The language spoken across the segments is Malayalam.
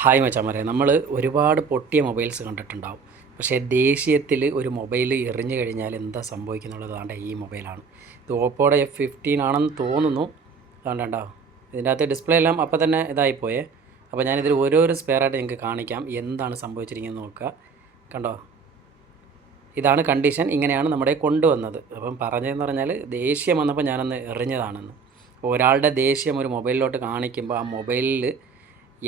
ഹായ് മച്ചാമരെ നമ്മൾ ഒരുപാട് പൊട്ടിയ മൊബൈൽസ് കണ്ടിട്ടുണ്ടാവും. പക്ഷേ ദേശീയത്തിൽ ഒരു മൊബൈൽ എറിഞ്ഞു കഴിഞ്ഞാൽ എന്താ സംഭവിക്കുന്നുള്ളത് താണ്ട ഈ മൊബൈലാണ്. ഇത് ഓപ്പോയുടെ എഫ് ഫിഫ്റ്റീൻ ആണെന്ന് തോന്നുന്നു. അതുകൊണ്ടാ ഇതിന്റെ അകത്ത് ഡിസ്പ്ലേ എല്ലാം അപ്പോൾ തന്നെ ഇതായിപ്പോയേ അപ്പോൾ ഞാനിതിൽ ഓരോരോ സ്പെയറായിട്ട് നിങ്ങൾക്ക് കാണിക്കാം. എന്താണ് സംഭവിച്ചിരിക്കുന്നത് നോക്കുക കണ്ടോ? ഇതാണ് കണ്ടീഷൻ ഇങ്ങനെയാണ് നമ്മുടെ കൊണ്ടുവന്നത്. അപ്പം പറഞ്ഞതെന്ന് പറഞ്ഞാൽ ദേഷ്യം വന്നപ്പോൾ ഞാനൊന്ന് എറിഞ്ഞതാണെന്ന്. ഒരാളുടെ ദേഷ്യം ഒരു മൊബൈലിലോട്ട് കാണിക്കുമ്പോൾ ആ മൊബൈലിൽ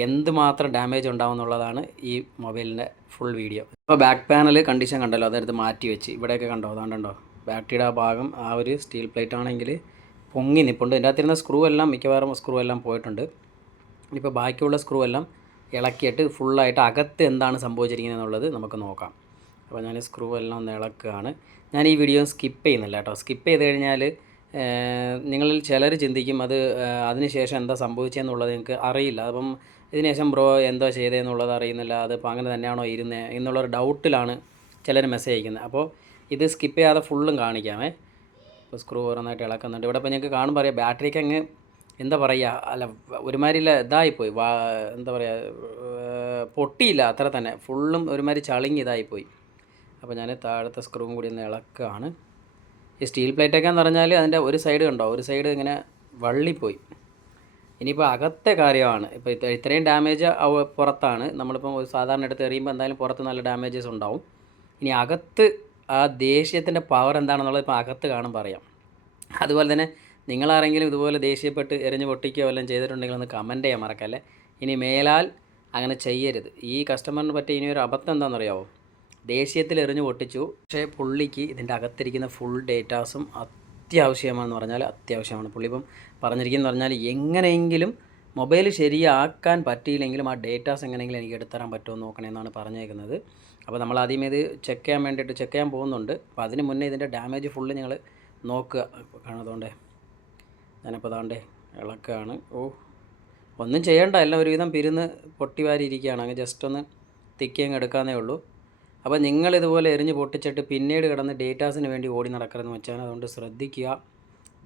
എന്തുമാത്രം ഡാമേജ് ഉണ്ടാവും എന്നുള്ളതാണ് ഈ മൊബൈലിന്റെ ഫുൾ വീഡിയോ ഇപ്പോൾ ബാക്ക് പാനൽ കണ്ടീഷൻ കണ്ടല്ലോ അതെടുത്ത് മാറ്റി വെച്ച്. ഇവിടെയൊക്കെ കണ്ടോ? അതാണ്ടുണ്ടോ ബാറ്ററിയുടെ ആ ഭാഗം ആ ഒരു സ്റ്റീൽ പ്ലേറ്റ് ആണെങ്കിൽ പൊങ്ങി നിപ്പുണ്ട്. ഇതിന്റെ അകത്തിരുന്ന സ്ക്രൂ എല്ലാം മിക്കവാറും സ്ക്രൂ എല്ലാം പോയിട്ടുണ്ട്. ഇപ്പോൾ ബാക്കിയുള്ള സ്ക്രൂ എല്ലാം ഇളക്കിയിട്ട് ഫുള്ളായിട്ട് അകത്ത് എന്താണ് സംഭവിച്ചിരിക്കുന്നത് എന്നുള്ളത് നമുക്ക് നോക്കാം. അപ്പോൾ ഞാൻ സ്ക്രൂ എല്ലാം ഒന്ന് ഇളക്കുകയാണ്. ഞാൻ ഈ വീഡിയോ സ്കിപ്പ് ചെയ്യുന്നില്ല കേട്ടോ. സ്കിപ്പ് ചെയ്ത് കഴിഞ്ഞാൽ നിങ്ങളിൽ ചിലർ ചിന്തിക്കും അത് അതിനുശേഷം എന്താ സംഭവിച്ചതെന്നുള്ളത് നിങ്ങൾക്ക് അറിയില്ല. അപ്പം ഇതിന് ശേഷം ബ്രോ എന്തോ ചെയ്തതെന്നുള്ളത് അറിയുന്നില്ല. അതിപ്പോൾ അങ്ങനെ തന്നെയാണോ ഇരുന്നത് എന്നുള്ളൊരു ഡൗട്ടിലാണ് ചിലർ മെസ്സേജ് അയക്കുന്നത്. അപ്പോൾ ഇത് സ്കിപ്പ് ചെയ്യാതെ ഫുള്ളും കാണിക്കാമേ. ഇപ്പോൾ സ്ക്രൂ ഓരോന്നായിട്ട് ഇളക്കുന്നുണ്ട്. ഇവിടെ ഇപ്പോൾ ഞങ്ങൾക്ക് കാണുമ്പോൾ അറിയാം ബാറ്ററിക്ക് അങ്ങ് എന്താ പറയുക അല്ല ഒരുമാതിരിയില്ല ഇതായിപ്പോയി. വാ എന്താ പറയുക പൊട്ടിയില്ല അത്ര തന്നെ. ഫുള്ളും ഒരുമാതിരി ചളിങ്ങി ഇതായിപ്പോയി. അപ്പോൾ ഞാൻ താഴത്തെ സ്ക്രൂവും കൂടി ഒന്ന് ഇളക്കുകയാണ് ഈ സ്റ്റീൽ പ്ലേറ്റൊക്കെ പറഞ്ഞാൽ അതിന്റെ ഒരു സൈഡ് കണ്ടോ? ഒരു സൈഡ് ഇങ്ങനെ വള്ളിപ്പോയി. ഇനിയിപ്പോൾ അകത്തെ കാര്യമാണ്. ഇപ്പോൾ ഇത്രയും ഡാമേജ് പുറത്താണ്. നമ്മളിപ്പോൾ ഒരു സാധാരണ എടുത്ത് എറിയുമ്പോൾ എന്തായാലും പുറത്ത് നല്ല ഡാമേജസ് ഉണ്ടാവും. ഇനി അകത്ത് ആ ദേഷ്യത്തിന്റെ പവർ എന്താണെന്നുള്ളത് ഇപ്പോൾ അകത്ത് കാണും പറയാം അതുപോലെ തന്നെ നിങ്ങളാരെങ്കിലും ഇതുപോലെ ദേഷ്യപ്പെട്ട് എറിഞ്ഞ് പൊട്ടിക്കുകയോ വല്ലതും ചെയ്തിട്ടുണ്ടെങ്കിൽ ഒന്ന് കമന്റ് ചെയ്യാൻ മറക്കല്ലേ. ഇനി മേലാൽ അങ്ങനെ ചെയ്യരുത്. ഈ കസ്റ്റമറിന് പറ്റിയ ഇനി ഒരു അബദ്ധം എന്താണെന്നറിയാവോ? ദേഷ്യത്തിൽ എറിഞ്ഞ് പൊട്ടിച്ചു. പക്ഷേ പുള്ളിക്ക് ഇതിന്റെ അകത്തിരിക്കുന്ന ഫുൾ ഡേറ്റാസും അത്യാവശ്യമാണെന്ന് പറഞ്ഞാൽ അത്യാവശ്യമാണ്. പുള്ളി ഇപ്പം പറഞ്ഞിരിക്കുന്നത് പറഞ്ഞാൽ എങ്ങനെയെങ്കിലും മൊബൈൽ ശരിയാക്കാൻ പറ്റിയില്ലെങ്കിലും ആ ഡേറ്റാസ് എങ്ങനെയെങ്കിലും എനിക്ക് എടുത്തരാൻ പറ്റുമോ നോക്കണമെന്നാണ് പറഞ്ഞേക്കുന്നത്. അപ്പോൾ നമ്മൾ ആദ്യമേ ഇത് ചെക്ക് ചെയ്യാൻ വേണ്ടിയിട്ട് ചെക്ക് ചെയ്യാൻ പോകുന്നുണ്ട്. അപ്പോൾ അതിന് മുന്നേ ഇതിന്റെ ഡാമേജ് ഫുള്ള് ഞങ്ങൾ നോക്കുക. കാണുന്നതുകൊണ്ടേ. ഞാനിപ്പോൾ താണ്ടേ ഇളക്കാണ് ഓ ഒന്നും ചെയ്യണ്ട. എല്ലാം ഒരുവിധം പിരുന്ന് പൊട്ടി ഇരിക്കുകയാണ് അങ്ങ് ജസ്റ്റ് ഒന്ന് തിക്കിയങ്ങ് എടുക്കാന്നേ ഉള്ളൂ. അപ്പോൾ നിങ്ങൾ ഇതുപോലെ എറിഞ്ഞ് പൊട്ടിച്ചിട്ട് പിന്നീട് കിടന്ന് ഡേറ്റാസിന് വേണ്ടി ഓടി നടക്കരുതെന്ന് വെച്ചാൽ അതുകൊണ്ട് ശ്രദ്ധിക്കുക.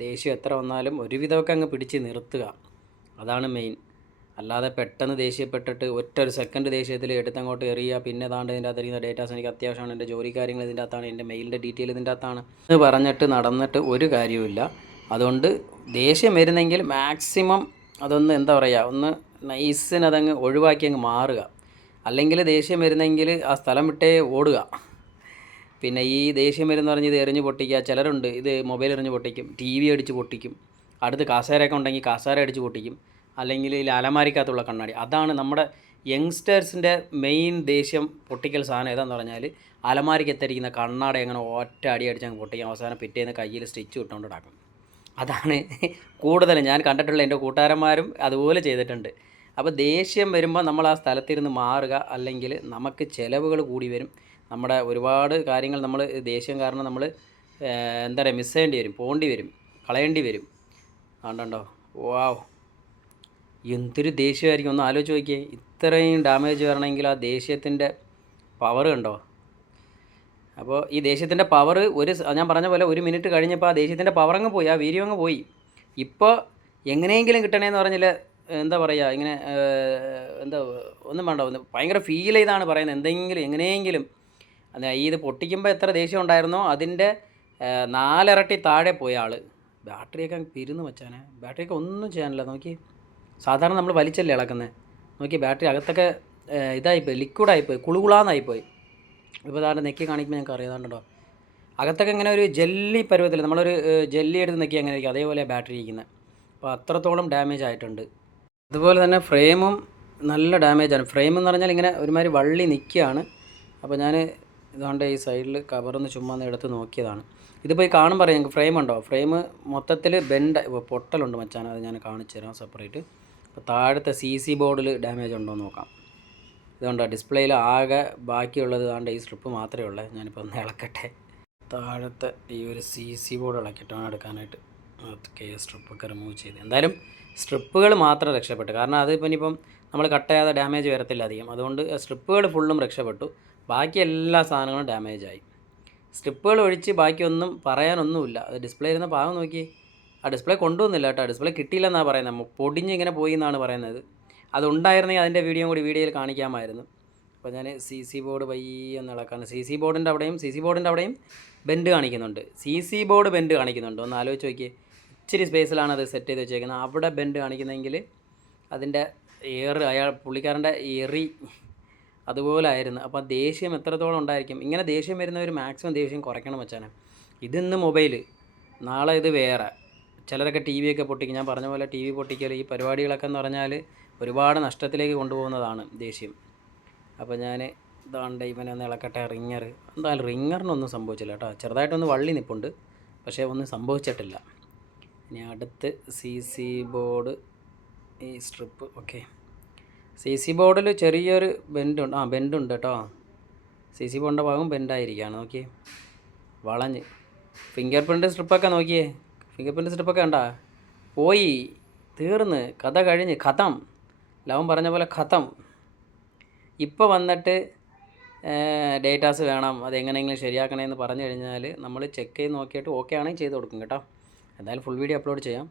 ദേഷ്യം എത്ര വന്നാലും ഒരുവിധമൊക്കെ അങ്ങ് പിടിച്ച് നിർത്തുക. അതാണ് മെയിൻ അല്ലാതെ പെട്ടെന്ന് ദേഷ്യപ്പെട്ടിട്ട് ഒറ്റ ഒരു സെക്കൻഡ് ദേഷ്യത്തിൽ എടുത്തങ്ങോട്ട് എറിയുക പിന്നെ താണ്ട് ഇതിന്റെ അകത്ത് ഇരിക്കുന്ന ഡേറ്റാസ് എനിക്ക് അത്യാവശ്യമാണ് എന്റെ ജോലി കാര്യങ്ങൾ ഇതിന്റെ അകത്താണ് എന്റെ മെയിലിന്റെ ഡീറ്റെയിൽ ഇതിന്റെ അകത്താണ് എന്ന് പറഞ്ഞിട്ട് നടന്നിട്ട് ഒരു കാര്യവുമില്ല. അതുകൊണ്ട് ദേഷ്യം വരുന്നെങ്കിൽ മാക്സിമം അതൊന്ന് എന്താ പറയുക ഒന്ന് നൈസിന് അതങ്ങ് ഒഴിവാക്കി അങ്ങ് മാറുക. അല്ലെങ്കിൽ ദേഷ്യം വരുന്നെങ്കിൽ ആ സ്ഥലം വിട്ടേ ഓടുക. പിന്നെ ഈ ദേഷ്യം വരുന്ന പറഞ്ഞ് ഇത് എറിഞ്ഞ് പൊട്ടിക്കുക ചിലരുണ്ട് ഇത് മൊബൈൽ എറിഞ്ഞ് പൊട്ടിക്കും ടി വി അടിച്ച് പൊട്ടിക്കും അടുത്ത് കാസേരയൊക്കെ ഉണ്ടെങ്കിൽ കാസാര അടിച്ച് പൊട്ടിക്കും അല്ലെങ്കിൽ ഈ അലമാരിക്കകത്തുള്ള കണ്ണാടി. അതാണ് നമ്മുടെ യങ്സ്റ്റേഴ്സിന്റെ മെയിൻ ദേഷ്യം പൊട്ടിക്കൽ സാധനം ഏതാന്ന് പറഞ്ഞാൽ അലമാരിക്കത്തിരിക്കുന്ന കണ്ണാടി അങ്ങനെ ഒറ്റ അടി അടിച്ച് അങ്ങ് പൊട്ടിക്കും. അവസാനം പിറ്റേന്ന് കയ്യിൽ സ്റ്റിച്ച് ഇട്ടുകൊണ്ട് ഉണ്ടാക്കും അതാണ് കൂടുതലും ഞാൻ കണ്ടിട്ടുള്ള എന്റെ കൂട്ടുകാരന്മാരും അതുപോലെ ചെയ്തിട്ടുണ്ട്. അപ്പോൾ ദേഷ്യം വരുമ്പോൾ നമ്മൾ ആ സ്ഥലത്തിരുന്ന് മാറുക അല്ലെങ്കിൽ നമുക്ക് ചിലവുകൾ കൂടി വരും. നമ്മുടെ ഒരുപാട് കാര്യങ്ങൾ നമ്മൾ ദേഷ്യം കാരണം നമ്മൾ എന്താ പറയുക മിസ് ചെയ്യേണ്ടി വരും പോകേണ്ടി വരും കളയേണ്ടി വരും. ആണ്ടോ വാവ് എന്തൊരു ദേഷ്യമായിരിക്കും. ഒന്ന് ആലോചിച്ച് നോക്കിയേ. ഇത്രയും ഡാമേജ് വരണമെങ്കിൽ ആ ദേഷ്യത്തിന്റെ പവർ കണ്ടോ? അപ്പോൾ ഈ ദേഷ്യത്തിന്റെ പവർ ഒരു ഞാൻ പറഞ്ഞ പോലെ ഒരു മിനിറ്റ് കഴിഞ്ഞപ്പോൾ ആ ദേഷ്യത്തിന്റെ പവർ അങ്ങ് പോയി ആ വീര്യം അങ്ങ് പോയി. ഇപ്പോൾ എങ്ങനെയെങ്കിലും കിട്ടണേന്ന് പറഞ്ഞാൽ എന്താ പറയുക ഇങ്ങനെ എന്താ ഒന്നും വേണ്ട ഒന്ന് ഭയങ്കര ഫീൽ ചെയ്താണ് പറയുന്നത്. എന്തെങ്കിലും എങ്ങനെയെങ്കിലും ഇത് പൊട്ടിക്കുമ്പോൾ എത്ര ദേഷ്യം ഉണ്ടായിരുന്നോ അതിന്റെ നാലിരട്ടി താഴെ പോയ ആൾ ബാറ്ററിയൊക്കെ പിരുന്ന് വെച്ചാനെ ബാറ്ററിയൊക്കെ ഒന്നും ചെയ്യാനില്ല. നോക്കി സാധാരണ നമ്മൾ വലിച്ചല്ലേ ഇളക്കുന്നത് നോക്കി ബാറ്ററി അകത്തൊക്കെ ഇതായിപ്പോയി ലിക്വിഡായിപ്പോയി കുളുകുളാന്നായിപ്പോയി. ഇപ്പോൾ അതാണ്ട് നെക്കി കാണിക്കുമ്പോൾ ഞങ്ങൾക്ക് അറിയാതാണ്ടോ? അകത്തൊക്കെ ഇങ്ങനെ ഒരു ജെല്ലി പരുവത്തിൽ നമ്മളൊരു ജെല്ലി എടുത്ത് നെക്കി അങ്ങനെ ഇരിക്കും അതേപോലെ ബാറ്ററി ഇരിക്കുന്നത് അപ്പോൾ അത്രത്തോളം ഡാമേജ് ആയിട്ടുണ്ട്. അതുപോലെ തന്നെ ഫ്രെയിമും നല്ല ഡാമേജാണ്. ഫ്രെയിം എന്ന് പറഞ്ഞാൽ ഇങ്ങനെ ഒരുമാതിരി വള്ളി നിൽക്കുകയാണ്. അപ്പോൾ ഞാൻ ഇതുകൊണ്ട് ഈ സൈഡിൽ കവറൊന്ന് ചുമ്മാ എടുത്ത് നോക്കിയതാണ്. ഇതിപ്പോൾ ഈ കാണുമ്പോൾ അറിയാം ഫ്രെയിം ഉണ്ടോ? ഫ്രെയിം മൊത്തത്തിൽ ബെൻഡ് പൊട്ടലുണ്ട് മച്ചാൻ അത് ഞാൻ കാണിച്ചു തരാം സെപ്പറേറ്റ്. അപ്പോൾ താഴത്തെ സി സി ബോർഡിൽ ഡാമേജ് ഉണ്ടോ എന്ന് നോക്കാം. ഇതുകൊണ്ടോ ഡിസ്പ്ലേയിൽ ആകെ ബാക്കിയുള്ളത് ആണ്ട് ഈ സ്ട്രിപ്പ് മാത്രമേ ഉള്ളൂ. ഞാനിപ്പോൾ ഒന്ന് ഇളക്കട്ടെ. താഴത്തെ ഈ ഒരു സി സി ബോർഡ് ഇളക്കിയിട്ടാണ് എടുക്കാനായിട്ട് ഓക്കെ സ്ട്രിപ്പൊക്കെ റിമൂവ് ചെയ്ത്. എന്തായാലും സ്ട്രിപ്പുകൾ മാത്രം രക്ഷപ്പെട്ടു. കാരണം അതിപ്പോൾ ഇനിയിപ്പം നമ്മൾ കട്ട് ചെയ്യാതെ ഡാമേജ് വരത്തില്ല അധികം. അതുകൊണ്ട് സ്ട്രിപ്പുകൾ ഫുള്ളും രക്ഷപ്പെട്ടു. ബാക്കി എല്ലാ സാധനങ്ങളും ഡാമേജ് ആയി. സ്ട്രിപ്പുകൾ ഒഴിച്ച് ബാക്കിയൊന്നും പറയാനൊന്നുമില്ല. അത് ഡിസ്പ്ലേ ഇരുന്ന പാകം നോക്കി. ആ ഡിസ്പ്ലേ കൊണ്ടുവന്നില്ല കേട്ടോ. ഡിസ്പ്ലേ കിട്ടിയില്ലെന്നാണ് പറയുന്നത് പൊടിഞ്ഞ് ഇങ്ങനെ പോയി എന്നാണ് പറയുന്നത്. അതുണ്ടായിരുന്നെങ്കിൽ അതിന്റെ വീഡിയോ കൂടി വീഡിയോയിൽ കാണിക്കാമായിരുന്നു. അപ്പോൾ ഞാൻ സി സി ബോർഡ് പയ്യെന്ന് ഇളക്കാണ്. സി സി ബോർഡിന്റെ അവിടെയും സി സി ബോർഡിന്റെ അവിടെയും ബെൻഡ് കാണിക്കുന്നുണ്ട്. സി സി ബോർഡ് ബെൻഡ് കാണിക്കുന്നുണ്ട്. ഒന്ന് ആലോചിച്ച് നോക്കിയേ. ഇച്ചിരി സ്പേസിലാണ് അത് സെറ്റ് ചെയ്ത് വെച്ചേക്കുന്നത്. അവിടെ ബെൻഡ് കാണിക്കുന്നെങ്കിൽ അതിന്റെ എയർ അയാൾ പുള്ളിക്കാരന്റെ എറി അതുപോലെ ആയിരുന്നു. അപ്പോൾ ദേഷ്യം എത്രത്തോളം ഉണ്ടായിരിക്കും? ഇങ്ങനെ ദേഷ്യം വരുന്നവർ മാക്സിമം ദേഷ്യം കുറയ്ക്കണം വെച്ചാണ് ഇതിന്ന് മൊബൈൽ നാളെ ഇത് വേറെ. ചിലരൊക്കെ ടി വി ഒക്കെ പൊട്ടിക്കും. ഞാൻ പറഞ്ഞ പോലെ ടി വി പൊട്ടിക്കൽ ഈ പരിപാടികളൊക്കെ എന്ന് പറഞ്ഞാൽ ഒരുപാട് നഷ്ടത്തിലേക്ക് കൊണ്ടുപോകുന്നതാണ് ദേഷ്യം. അപ്പോൾ ഞാൻ ഇതാണ്ട് ഇവനെ ഒന്ന് ഇളക്കട്ടെ റിങ്ങർ എന്തായാലും റിങ്ങറിനൊന്നും സംഭവിച്ചില്ല കേട്ടോ. ചെറുതായിട്ടൊന്ന് വള്ളി നിപ്പുണ്ട്. പക്ഷേ ഒന്നും സംഭവിച്ചിട്ടില്ല. ഇനി അടുത്ത് സി സി ബോർഡ് ഈ സ്ട്രിപ്പ് ഓക്കെ സി സി ബോർഡിൽ ചെറിയൊരു ബെൻഡുണ്ട് ആ ബെൻഡുണ്ട് കേട്ടോ സി സി ബോർഡിന്റെ ഭാഗം ബെൻഡായിരിക്കുകയാണ് നോക്കിയേ. വളഞ്ഞ്. ഫിംഗർ പ്രിന്റ് സ്ട്രിപ്പൊക്കെ നോക്കിയേ. ഫിംഗർ പ്രിന്റ് സ്ട്രിപ്പൊക്കെ ഉണ്ട പോയി തീർന്ന് കഥ കഴിഞ്ഞ് കഥം. ലവൻ പറഞ്ഞ പോലെ കഥം. ഇപ്പോൾ വന്നിട്ട് ഡേറ്റാസ് വേണം അതെങ്ങനെയെങ്കിലും ശരിയാക്കണമെന്ന് പറഞ്ഞു കഴിഞ്ഞാൽ നമ്മൾ ചെക്ക് ചെയ്ത് നോക്കിയിട്ട് ഓക്കെ ആണെങ്കിൽ ചെയ്ത് കൊടുക്കും കേട്ടോ. എന്തായാലും ഫുൾ വീഡിയോ അപ്ലോഡ് ചെയ്യാം.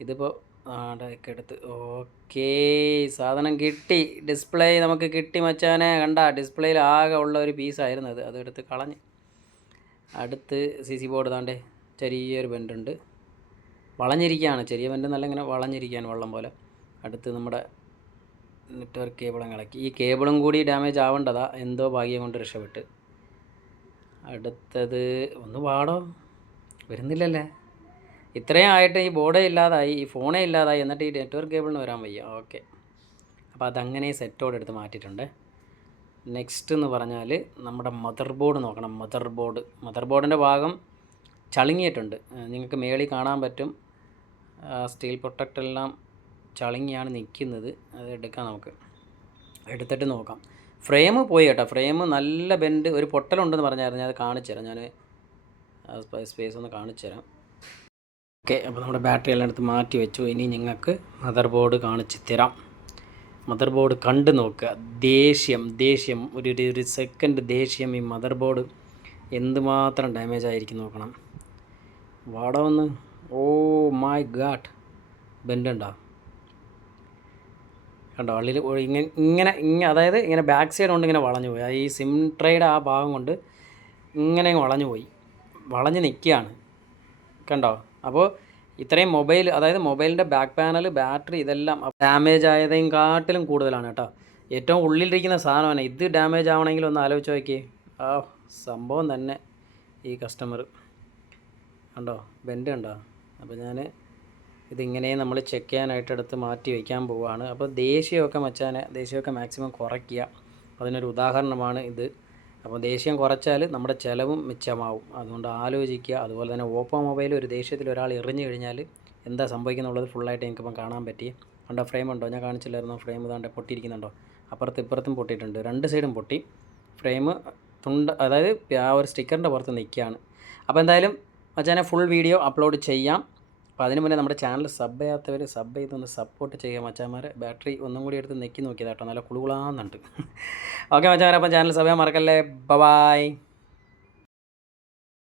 ഇതിപ്പോൾ ആടൊക്കെ എടുത്ത് ഓക്കേ സാധനം കിട്ടി. ഡിസ്പ്ലേ നമുക്ക് കിട്ടി മച്ചാനെ. കണ്ട ഡിസ്പ്ലേയിൽ ആകെ ഉള്ള ഒരു പീസായിരുന്നു അത്. അതെടുത്ത് കളഞ്ഞ്. അടുത്ത് സി സി ബോർഡ് താണ്ടേ ചെറിയൊരു ബെൻഡുണ്ട് വളഞ്ഞിരിക്കുകയാണ് ചെറിയ ബെൻഡ് നല്ല ഇങ്ങനെ വളഞ്ഞിരിക്കുകയാണ് വെള്ളം പോലെ. അടുത്ത് നമ്മുടെ നെറ്റ്വർക്ക് കേബിളും ഇളക്കി. ഈ കേബിളും കൂടി ഡാമേജ് ആവേണ്ടതാ. എന്തോ ഭാഗ്യം കൊണ്ട് രക്ഷപ്പെട്ട്. അടുത്തത് ഒന്ന് പാടോ വരുന്നില്ലല്ലേ? ഇത്രയും ആയിട്ട് ഈ ബോർഡേ ഇല്ലാതായി ഈ ഫോണേ ഇല്ലാതായി എന്നിട്ട് ഈ നെറ്റ്വർക്ക് കേബിളിന് വരാൻ വയ്യ. ഓക്കെ. അപ്പോൾ അതങ്ങനെ സെറ്റോട് എടുത്ത് മാറ്റിയിട്ടുണ്ട്. നെക്സ്റ്റ് എന്ന് പറഞ്ഞാൽ നമ്മുടെ മദർ ബോർഡ് നോക്കണം. Mother board. മദർ ബോർഡിന്റെ ഭാഗം ചളുങ്ങിയിട്ടുണ്ട്. നിങ്ങൾക്ക് മേളിൽ കാണാൻ പറ്റും. സ്റ്റീൽ പ്രൊട്ടക്റ്റെല്ലാം ചളുങ്ങിയാണ് നിൽക്കുന്നത്. അത് എടുക്കാം നമുക്ക്. എടുത്തിട്ട് നോക്കാം. ഫ്രെയിം പോയി കേട്ടോ. ഫ്രെയിം നല്ല ബെൻഡ്. ഒരു പൊട്ടലുണ്ടെന്ന് പറഞ്ഞായിരുന്നു. അത് കാണിച്ചു തരാം ഞാൻ സ്പേസ് ഒന്ന് കാണിച്ചു തരാം ഓക്കെ അപ്പോൾ നമ്മുടെ ബാറ്ററി എല്ലാം എടുത്ത് മാറ്റി വെച്ചു. ഇനി നിങ്ങൾക്ക് മദർ ബോർഡ് കാണിച്ച് തരാം. മദർ ബോർഡ് കണ്ടു നോക്കുക. ദേഷ്യം ദേഷ്യം. ഒരു ഒരു- സെക്കൻഡ് ദേഷ്യം ഈ മദർ ബോർഡ് എന്തുമാത്രം ഡാമേജ് ആയിരിക്കും നോക്കണം. വാട ഒന്ന്. ഓ മൈ ഗാഡ് ബെൻഡുണ്ടോ കണ്ടോ? അള്ളിൽ ഇങ്ങനെ ഇങ്ങനെ ഇങ്ങനെ അതായത് ഇങ്ങനെ ബാക്ക് സൈഡ് കൊണ്ട് ഇങ്ങനെ വളഞ്ഞു പോയി. ഈ സിം ട്രേയുടെ ആ ഭാഗം കൊണ്ട് ഇങ്ങനെ വളഞ്ഞു പോയി. വളഞ്ഞ് നിൽക്കുകയാണ്. കണ്ടോ? അപ്പോൾ ഇത്രയും മൊബൈൽ അതായത് മൊബൈലിന്റെ ബാക്ക് പാനൽ ബാറ്ററി ഇതെല്ലാം ഡാമേജ് ആയതേയും കാട്ടിലും കൂടുതലാണ് കേട്ടോ. ഏറ്റവും ഉള്ളിലിരിക്കുന്ന സാധനമാണ് ഇത് ഡാമേജ് ആവണമെങ്കിൽ ഒന്ന് ആലോചിച്ച് നോക്കിയേ. ആ സംഭവം തന്നെ ഈ കസ്റ്റമർ കണ്ടോ? ബെൻഡ് കണ്ടോ? അപ്പോൾ ഞാൻ ഇതിങ്ങനെ നമ്മൾ ചെക്ക് ചെയ്യാനായിട്ട് എടുത്ത് മാറ്റി വയ്ക്കാൻ പോവുകയാണ് അപ്പോൾ ദേഷ്യമൊക്കെ മച്ചാനെ ദേഷ്യമൊക്കെ മാക്സിമം കുറയ്ക്കുക. അതിനൊരു ഉദാഹരണമാണ് ഇത്. അപ്പോൾ ദേഷ്യം കുറച്ചാൽ നമ്മുടെ ചിലവും മിച്ചമാവും. അതുകൊണ്ട് ആലോചിക്കുക. അതുപോലെ തന്നെ ഓപ്പോ മൊബൈൽ ഒരു ദേഷ്യത്തിൽ ഒരാൾ എറിഞ്ഞു കഴിഞ്ഞാൽ എന്താ സംഭവിക്കുന്നുള്ളത് ഫുള്ളായിട്ട് എനിക്കിപ്പം കാണാൻ പറ്റി. കണ്ടോ ഫ്രെയിം ഉണ്ടോ? ഞാൻ കാണിച്ചില്ലായിരുന്നു? ഫ്രെയിം ഇതാണ്ട് പൊട്ടിയിരിക്കുന്നുണ്ടോ? അപ്പുറത്ത് ഇപ്പുറത്തും പൊട്ടിയിട്ടുണ്ട്. രണ്ട് സൈഡും പൊട്ടി. ഫ്രെയിം തുണ്ട് അതായത് ആ ഒരു സ്റ്റിക്കറിന്റെ പുറത്ത് നിൽക്കുകയാണ്. അപ്പോൾ എന്തായാലും മച്ചാനെ ഫുൾ വീഡിയോ അപ്ലോഡ് ചെയ്യാം. അപ്പോൾ അതിന് മുന്നേ നമ്മുടെ ചാനൽ സബ് ചെയ്യാത്തവർ സബ് ചെയ്തൊന്ന് സപ്പോർട്ട് ചെയ്യുക മച്ചാന്മാരെ. ബാറ്ററി ഒന്നും കൂടി എടുത്ത് നെക്കി നോക്കിയതാട്ടോ. നല്ല കുളുകുളാന്നുണ്ട്. ഓക്കെ മച്ചാന്മാരെ അപ്പം ചാനൽ സബ് ചെയ്യാൻ മറക്കല്ലേ? ബൈ.